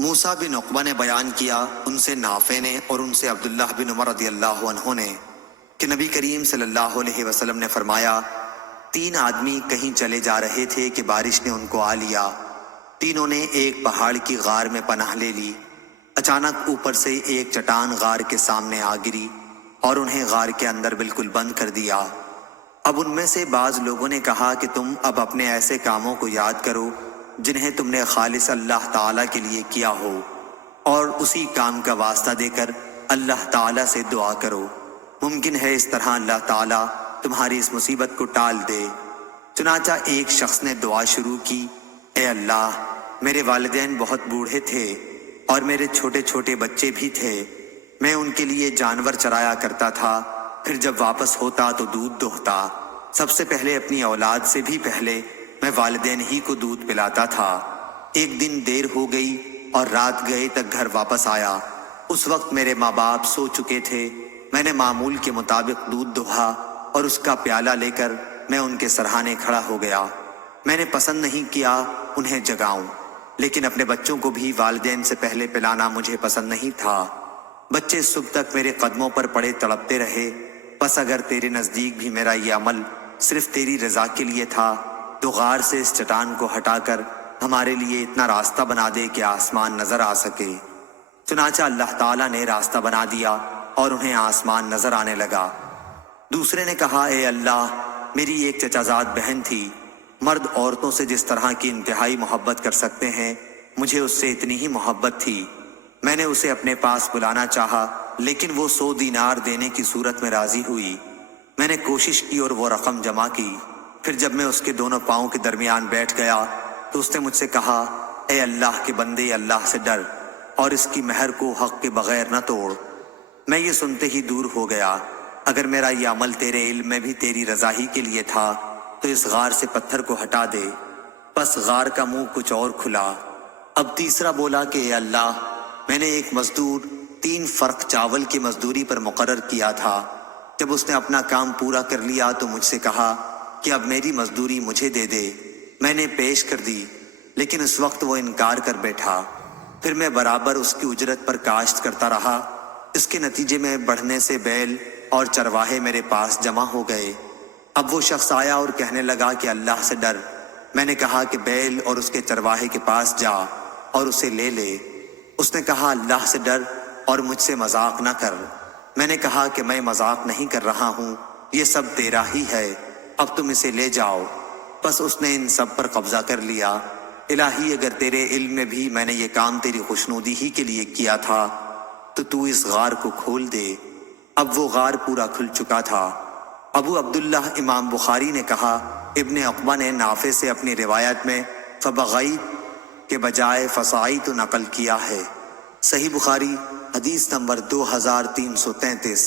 موسیٰ بن عقبہ نے بیان کیا، ان سے نافع نے اور ان سے عبداللہ بن عمر رضی اللہ عنہ نے کہ نبی کریم صلی اللہ علیہ وسلم نے فرمایا، 3 آدمی کہیں چلے جا رہے تھے کہ بارش نے ان کو آ لیا۔ تینوں نے ایک پہاڑ کی غار میں پناہ لے لی۔ اچانک اوپر سے ایک چٹان غار کے سامنے آ گری اور انہیں غار کے اندر بالکل بند کر دیا۔ اب ان میں سے بعض لوگوں نے کہا کہ تم اب اپنے ایسے کاموں کو یاد کرو جنہیں تم نے خالص اللہ تعالیٰ کے لیے کیا ہو، اور اسی کام کا واسطہ دے کر اللہ تعالیٰ سے دعا کرو، ممکن ہے اس طرح اللہ تعالیٰ تمہاری اس مصیبت کو ٹال دے۔ چنانچہ ایک شخص نے دعا شروع کی، اے اللہ، میرے والدین بہت بوڑھے تھے اور میرے چھوٹے چھوٹے بچے بھی تھے، میں ان کے لیے جانور چرایا کرتا تھا، پھر جب واپس ہوتا تو دودھ دوہتا، سب سے پہلے اپنی اولاد سے بھی پہلے میں والدین ہی کو دودھ پلاتا تھا۔ ایک دن دیر ہو گئی اور رات گئے تک گھر واپس آیا، اس وقت میرے ماں باپ سو چکے تھے۔ میں نے معمول کے مطابق دودھ دوہا اور اس کا پیالہ لے کر میں ان کے سرہانے کھڑا ہو گیا۔ میں نے پسند نہیں کیا انہیں جگاؤں، لیکن اپنے بچوں کو بھی والدین سے پہلے پلانا مجھے پسند نہیں تھا۔ بچے صبح تک میرے قدموں پر پڑے تڑپتے رہے، بس اگر تیرے نزدیک بھی میرا یہ عمل صرف تیری رضا کے لیے تھا تو غار سے اس چٹان کو ہٹا کر ہمارے لیے اتنا راستہ بنا دے کہ آسمان نظر آ سکے۔ چنانچہ اللہ تعالیٰ نے راستہ بنا دیا اور انہیں آسمان نظر آنے لگا۔ دوسرے نے کہا، اے اللہ، میری ایک چچا زاد بہن تھی، مرد عورتوں سے جس طرح کی انتہائی محبت کر سکتے ہیں مجھے اس سے اتنی ہی محبت تھی۔ میں نے اسے اپنے پاس بلانا چاہا لیکن وہ 100 دینار دینے کی صورت میں راضی ہوئی۔ میں نے کوشش کی اور وہ رقم جمع کی، پھر جب میں اس کے دونوں پاؤں کے درمیان بیٹھ گیا تو اس نے مجھ سے کہا، اے اللہ کے بندے، اللہ سے ڈر اور اس کی مہر کو حق کے بغیر نہ توڑ۔ میں یہ سنتے ہی دور ہو گیا، اگر میرا یہ عمل تیرے علم میں بھی تیری رضا ہی کے لیے تھا تو اس غار سے پتھر کو ہٹا دے۔ بس غار کا منہ کچھ اور کھلا۔ اب تیسرا بولا کہ اے اللہ، میں نے ایک مزدور 3 فرق چاول کی مزدوری پر مقرر کیا تھا، جب اس نے اپنا کام پورا کر لیا تو مجھ سے کہا کہ اب میری مزدوری مجھے دے دے۔ میں نے پیش کر دی لیکن اس وقت وہ انکار کر بیٹھا۔ پھر میں برابر اس کی اجرت پر کاشت کرتا رہا، اس کے نتیجے میں بڑھنے سے بیل اور چرواہے میرے پاس جمع ہو گئے۔ اب وہ شخص آیا اور کہنے لگا کہ اللہ سے ڈر۔ میں نے کہا کہ بیل اور اس کے چرواہے کے پاس جا اور اسے لے لے۔ اس نے کہا، اللہ سے ڈر اور مجھ سے مذاق نہ کر۔ میں نے کہا کہ میں مذاق نہیں کر رہا ہوں، یہ سب تیرا ہی ہے، اب تم اسے لے جاؤ۔ بس اس نے ان سب پر قبضہ کر لیا۔ الہی، اگر تیرے علم میں بھی میں نے یہ کام تیری خوشنودی ہی کے لیے کیا تھا تو اس غار کو کھول دے۔ اب وہ غار پورا کھل چکا تھا۔ ابو عبداللہ امام بخاری نے کہا، ابن عقبہ نے نافع سے اپنی روایت میں فبغیت کے بجائے فصائت نقل کیا ہے۔ صحیح بخاری حدیث نمبر 2333۔